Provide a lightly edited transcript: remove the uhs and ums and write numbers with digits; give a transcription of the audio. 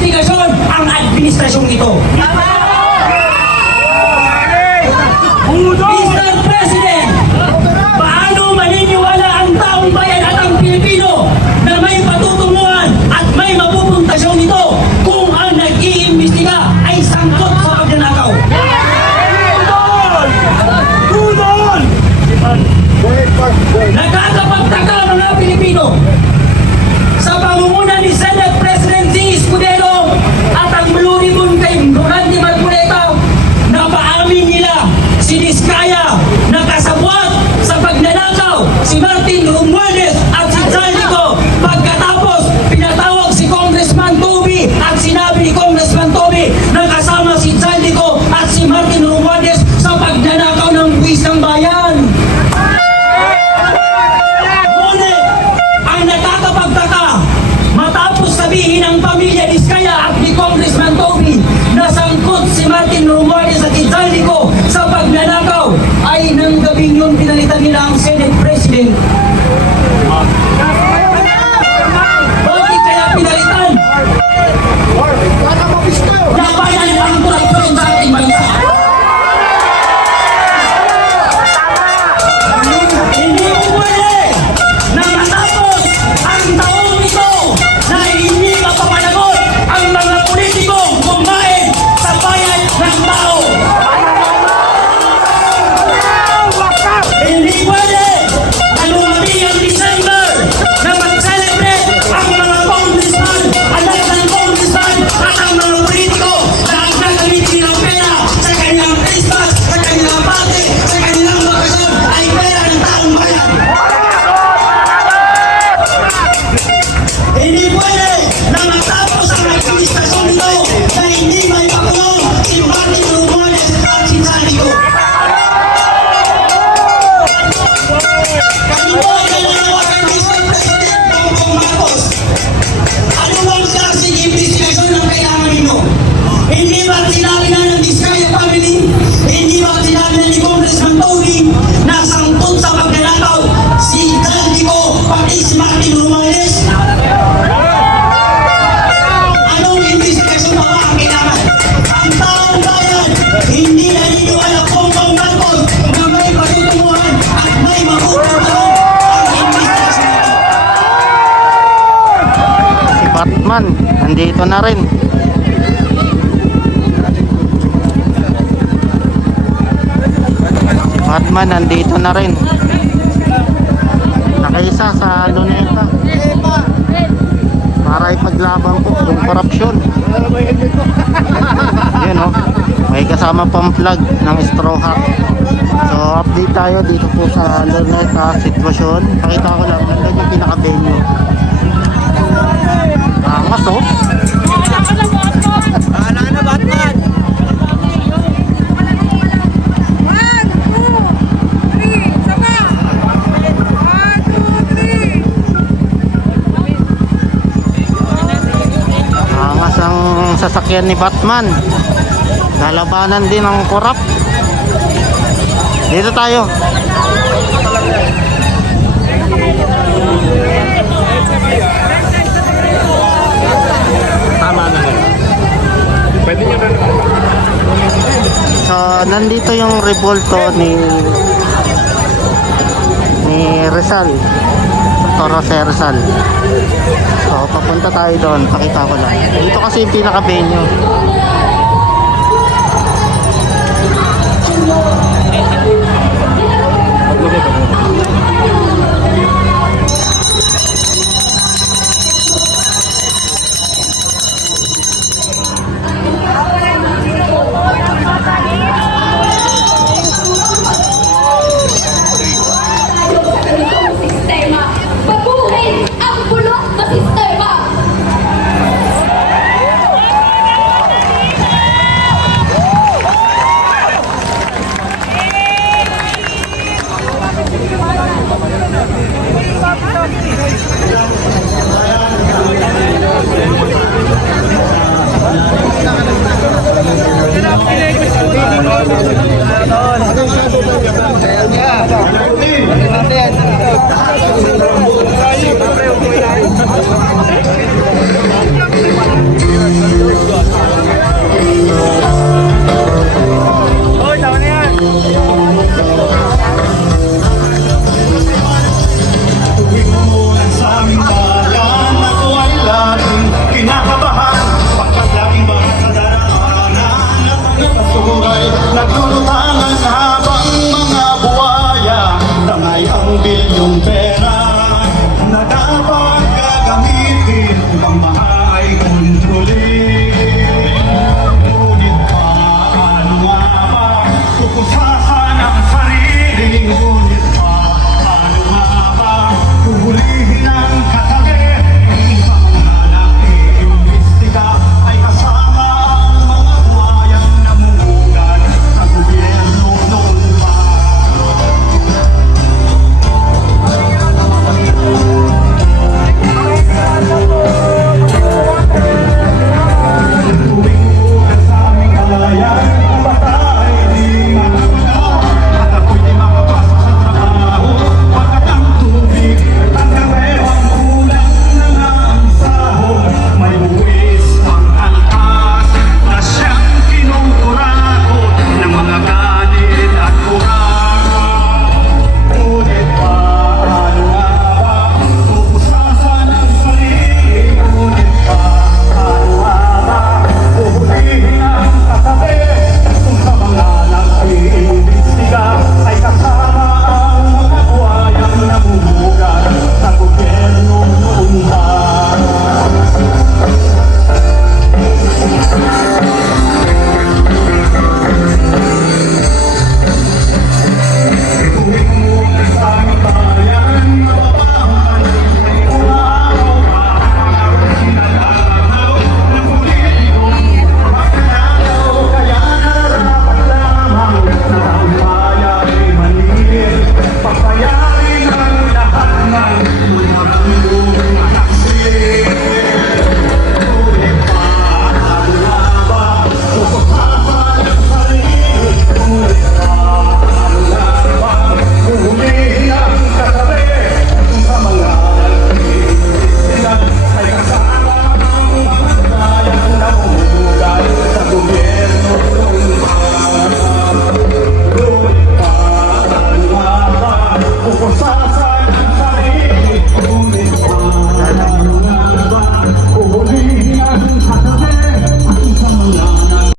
investigasyon ang administrasyong ito. Mr. President, paano maniniwala ang taong bayan at ang Pilipino na may patutunguhan at may mapupuntasyon nito kung ang nag-iimbestiga ay sangkot sa pagnanakaw? Nakakapagtaka mga Pilipino sa pangunguna ni Senate President Zing Escudero at ang Blue Ribbon kay Rodante Marcoleta na paamin nila si Diskaya na kasabwat sa pagnanakaw si Martin Romualdez at si Zaldico pagkatapos pinatawag si Congressman Toby at sinabi ni Congressman Toby na kasama si Zaldico at si Martin Romualdez sa pagnanakaw ng buwis ng bayan. Ngunit ang nakakapagtaka matapos sabihin ng pamilya Diskaya at ni Congressman Toby na sangkot si Martin Romualdez at si Zaldico sa pagnanakaw ay nang gabing yun pinalitan nila ang Senate President. Bakit kaya pinalitan? Labanan ang korupsyon sa ating bansa. Hindi mo pwede na matapos ang taong ito na hindi mapapanagot ang mga politikong kumain sa bayan ng tao. Hindi pwede na lumabing ang December na mag-celebrate ang mga congressman, anak ng congressman at ang mga politiko na ang gagamitin ng pera sa kanilang Christmas, sa kanilang party, sa kanilang bakasyon ay pera ng taong bayan. Hindi pwede na matapos ang administrasyon nito na hindi may pakulong si Martin Romualdez at si Zaldico. Kanino ang nananawagan ni Mr. President Bongbong Marcos? Ano bang klaseng investigasyon ang kailangan ninyo? Hindi ba sinabi na ng Diskaya family? Hindi ba sinabi na ni Congressman Toby na sangkot sa pagnanakaw si Zaldico pati si Martin Romualdez? Anong investigasyon pa ba ang kailangan? Ang taong bayan hindi naniniwala Bongbong Marcos na may patutunguhan at may mapupuntahan ang investigasyon nito. Si Batman, nandito na rin. Si Batman, nandito na rin. Nakaisa sa luneta para ipaglaban po yung korupsyon. Yun o, may kasama pang flag ng Straw Hat. So update tayo dito po sa luneta sitwasyon. Pakita ko lang, nandun yung pinaka-venue. Angas o. Wala na Batman! 1, 2, 3, saka! 1, 2, 3! Angas ang sasakyan ni Batman. Lalabanan din ang korap. Dito tayo. Tama na lang. Pwede nyo na. So, nandito yung revolto ni Rizal. Toro si Rizal. So, papunta tayo doon. Pakita ko lang. Dito kasi yung pinaka-venue.